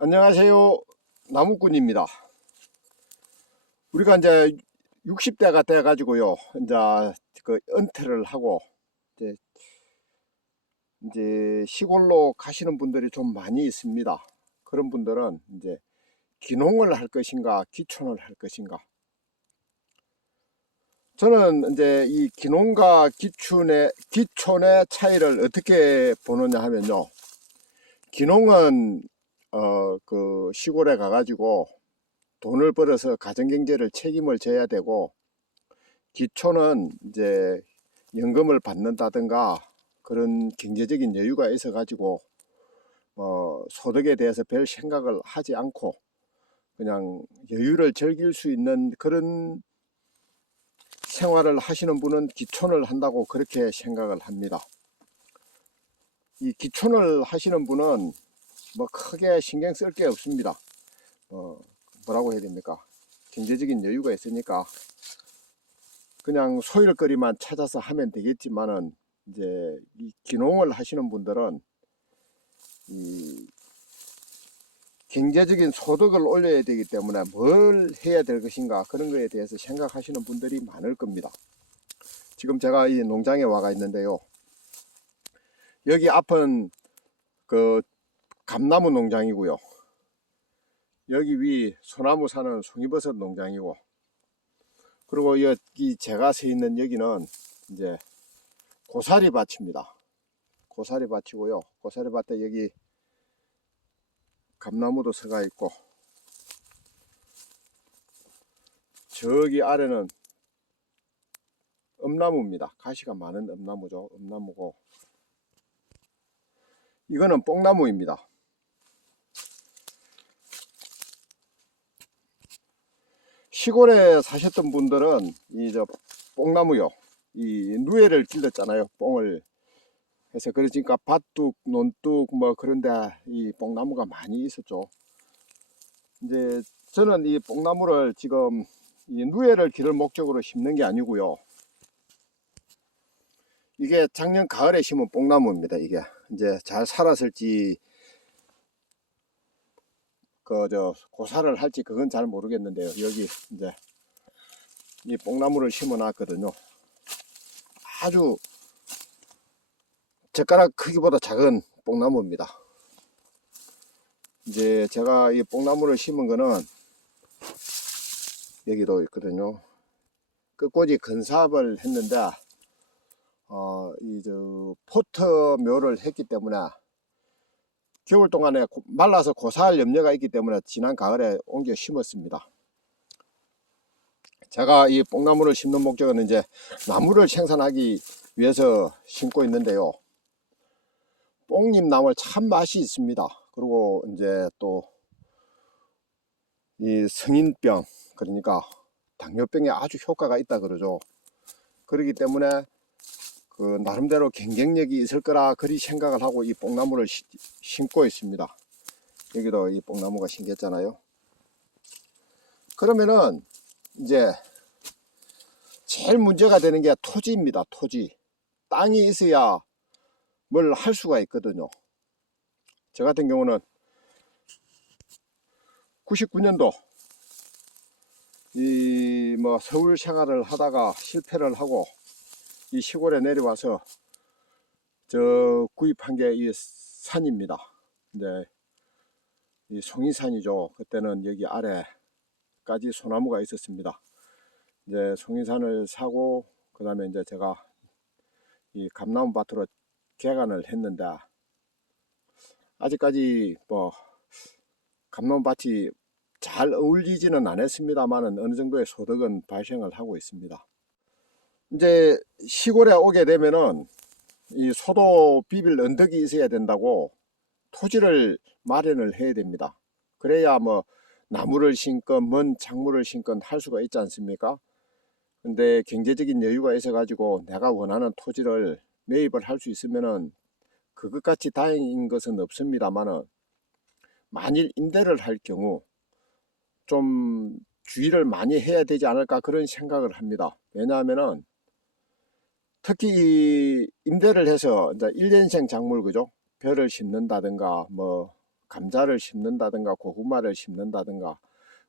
안녕하세요. 나무꾼입니다. 우리가 이제 60대가 돼 가지고요. 이제 그 은퇴를 하고 이제 이제 시골로 가시는 분들이 좀 많이 있습니다. 그런 분들은 이제 기농을 할 것인가, 기촌을 할 것인가. 저는 이제 이 기농과 기촌의 기촌의 차이를 어떻게 보느냐 하면요. 기농은 어 그 시골에 가가지고 돈을 벌어서 가정경제를 책임을 져야 되고 기초는 이제 연금을 받는다든가 그런 경제적인 여유가 있어 가지고 어 소득에 대해서 별 생각을 하지 않고 그냥 여유를 즐길 수 있는 그런 생활을 하시는 분은 기촌을 한다고 그렇게 생각을 합니다. 이 기촌을 하시는 분은 뭐 크게 신경 쓸 게 없습니다. 어, 뭐라고 해야 됩니까? 경제적인 여유가 있으니까 그냥 소일거리만 찾아서 하면 되겠지만은 이제 이 기농을 하시는 분들은 이 경제적인 소득을 올려야 되기 때문에 뭘 해야 될 것인가 그런 거에 대해서 생각하시는 분들이 많을 겁니다. 지금 제가 이 농장에 와가 있는데요. 여기 앞은 그 감나무 농장이고요. 여기 위 소나무 사는 송이버섯 농장이고 그리고 여기 제가 서 있는 여기는 이제 고사리 밭입니다. 고사리 밭이고요. 고사리 밭에 여기 감나무도 서가 있고 저기 아래는 엄나무입니다. 가시가 많은 엄나무죠. 엄나무고 이거는 뽕나무입니다. 시골에 사셨던 분들은 이 저 뽕나무요. 이 누에를 길렀잖아요. 뽕을 해서 그러니까 밭둑, 논둑 뭐 그런데 이 뽕나무가 많이 있었죠. 이제 저는 이 뽕나무를 지금 이 누에를 기를 목적으로 심는 게 아니고요. 이게 작년 가을에 심은 뽕나무입니다. 이게 이제 잘 살았을지 그 저 고사를 할지 그건 잘 모르겠는데요. 여기 이제 이 뽕나무를 심어 놨거든요. 아주 젓가락 크기보다 작은 뽕나무입니다. 이제 제가 이 뽕나무를 심은 거는 여기도 있거든요. 끝꽂이 근삽을 했는데 어, 이 저 포터 묘를 했기 때문에 겨울 동안에 고- 말라서 고사할 염려가 있기 때문에 지난 가을에 옮겨 심었습니다. 제가 이 뽕나무를 심는 목적은 이제 나무를 생산하기 위해서 심고 있는데요. 뽕잎 나물 참 맛이 있습니다. 그리고 이제 또 이 성인병 그러니까 당뇨병에 아주 효과가 있다 그러죠. 그렇기 때문에 그 나름대로 경쟁력이 있을 거라 그리 생각을 하고 이 뽕나무를 시- 심고 있습니다. 여기도 이 뽕나무가 심겼잖아요. 그러면은 이제 제일 문제가 되는 게 토지입니다. 토지. 땅이 있어야 뭘 할 수가 있거든요. 저 같은 경우는 99년도 이 뭐 서울 생활을 하다가 실패를 하고 이 시골에 내려와서 저 구입한 게 이 산입니다. 이제 이 송이산이죠. 그때는 여기 아래까지 소나무가 있었습니다. 이제 송이산을 사고 그 다음에 이제 제가 이 감나무 밭으로 개간을 했는데 아직까지 뭐 감나무 밭이 잘 어울리지는 않았습니다만은 어느 정도의 소득은 발생을 하고 있습니다. 이제 시골에 오게 되면은 이 소도 비빌 언덕이 있어야 된다고 토지를 마련을 해야 됩니다. 그래야 뭐 나무를 심건 먼 작물을 심건 할 수가 있지 않습니까? 근데 경제적인 여유가 있어 가지고 내가 원하는 토지를 매입을 할 수 있으면은 그것같이 다행인 것은 없습니다만은 만일 임대를 할 경우 좀 주의를 많이 해야 되지 않을까 그런 생각을 합니다. 왜냐하면은 특히 이 임대를 해서 이제 1년생 작물 그죠? 벼를 심는다든가 뭐 감자를 심는다든가 고구마를 심는다든가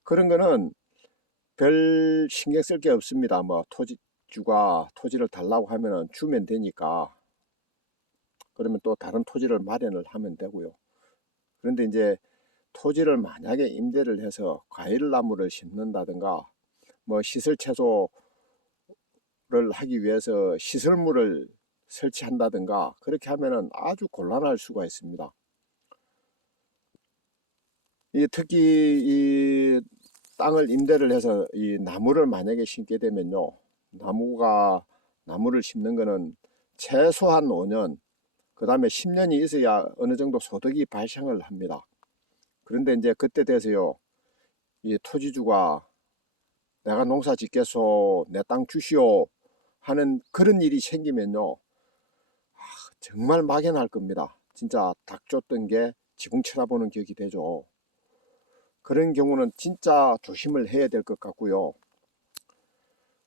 그런 거는 별 신경 쓸 게 없습니다. 뭐 토지주가 토지를 달라고 하면은 주면 되니까 그러면 또 다른 토지를 마련을 하면 되고요. 그런데 이제 토지를 만약에 임대를 해서 과일 나무를 심는다든가 뭐 시설 채소 를 하기 위해서 시설물을 설치한다든가 그렇게 하면은 아주 곤란할 수가 있습니다. 이 특히 이 땅을 임대를 해서 이 나무를 만약에 심게 되면요. 나무가 나무를 심는 거는 최소한 5년 그 다음에 10년이 있어야 어느 정도 소득이 발생을 합니다. 그런데 이제 그때 돼서요. 이 토지주가 내가 농사 짓겠소 내 땅 주시오 하는 그런 일이 생기면요. 아, 정말 막연할 겁니다. 진짜 닭 쫓던 게 지붕 쳐다보는 격이 되죠. 그런 경우는 진짜 조심을 해야 될 것 같고요.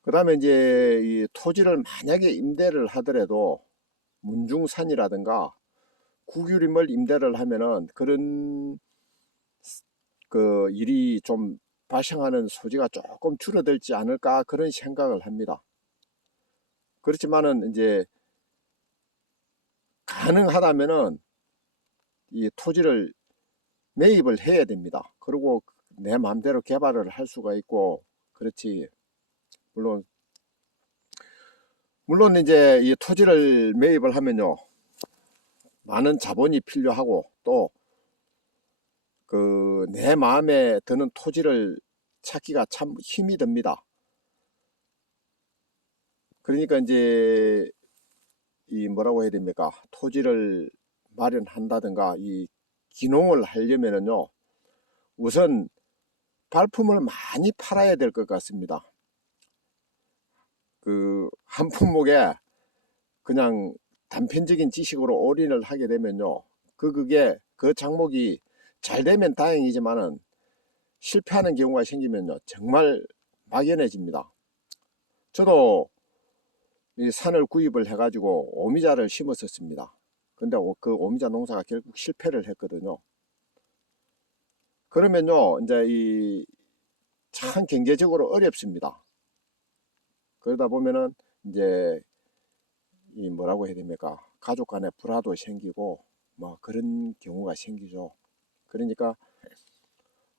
그 다음에 이제 이 토지를 만약에 임대를 하더라도 문중산이라든가 국유림을 임대를 하면은 그런 그 일이 좀 발생하는 소지가 조금 줄어들지 않을까 그런 생각을 합니다. 그렇지만은 이제 가능하다면은 이 토지를 매입을 해야 됩니다. 그리고 내 마음대로 개발을 할 수가 있고 그렇지 물론 물론 이제 이 토지를 매입을 하면요 많은 자본이 필요하고 또 그 내 마음에 드는 토지를 찾기가 참 힘이 듭니다. 그러니까 이제 이 뭐라고 해야 됩니까? 토지를 마련한다든가 이 기농을 하려면은요 우선 발품을 많이 팔아야 될 것 같습니다. 그 한 품목에 그냥 단편적인 지식으로 올인을 하게 되면요. 그 그게 그 장목이 잘 되면 다행이지만은 실패하는 경우가 생기면요. 정말 막연해집니다. 저도 이 산을 구입을 해가지고 오미자를 심었었습니다. 근데 오- 그 오미자 농사가 결국 실패를 했거든요. 그러면요, 이제 이 참 경제적으로 어렵습니다. 그러다 보면은 이제 이 뭐라고 해야 됩니까? 가족 간에 불화도 생기고 뭐 그런 경우가 생기죠. 그러니까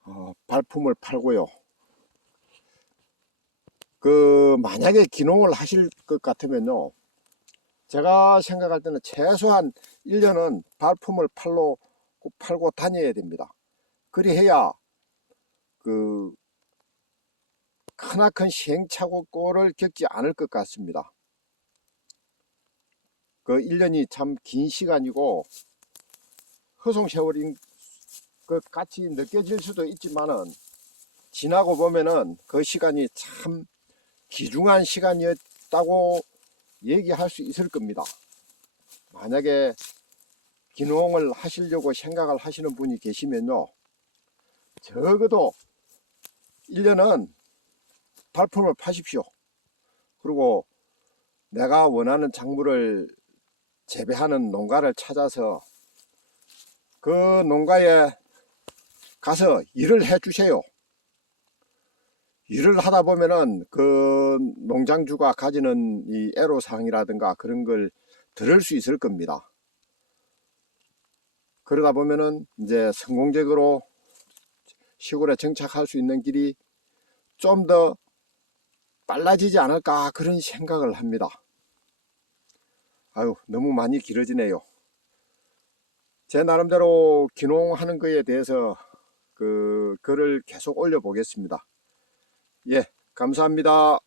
어, 발품을 팔고요. 그 만약에 기농을 하실 것 같으면요. 제가 생각할 때는 최소한 1년은 발품을 팔로 팔고 다녀야 됩니다. 그리해야 그 크나큰 시행착오를 겪지 않을 것 같습니다. 그 1년이 참 긴 시간이고 허송 세월인 것 같이 느껴질 수도 있지만은 지나고 보면은 그 시간이 참 귀중한 시간이었다고 얘기할 수 있을 겁니다. 만약에 기농을 하시려고 생각을 하시는 분이 계시면요. 적어도 1년은 발품을 파십시오. 그리고 내가 원하는 작물을 재배하는 농가를 찾아서 그 농가에 가서 일을 해 주세요. 일을 하다 보면은 그 농장주가 가지는 이 애로사항이라든가 그런 걸 들을 수 있을 겁니다. 그러다 보면은 이제 성공적으로 시골에 정착할 수 있는 길이 좀 더 빨라지지 않을까 그런 생각을 합니다. 아유, 너무 많이 길어지네요. 제 나름대로 기농하는 거에 대해서 그 글을 계속 올려 보겠습니다. 예, 감사합니다.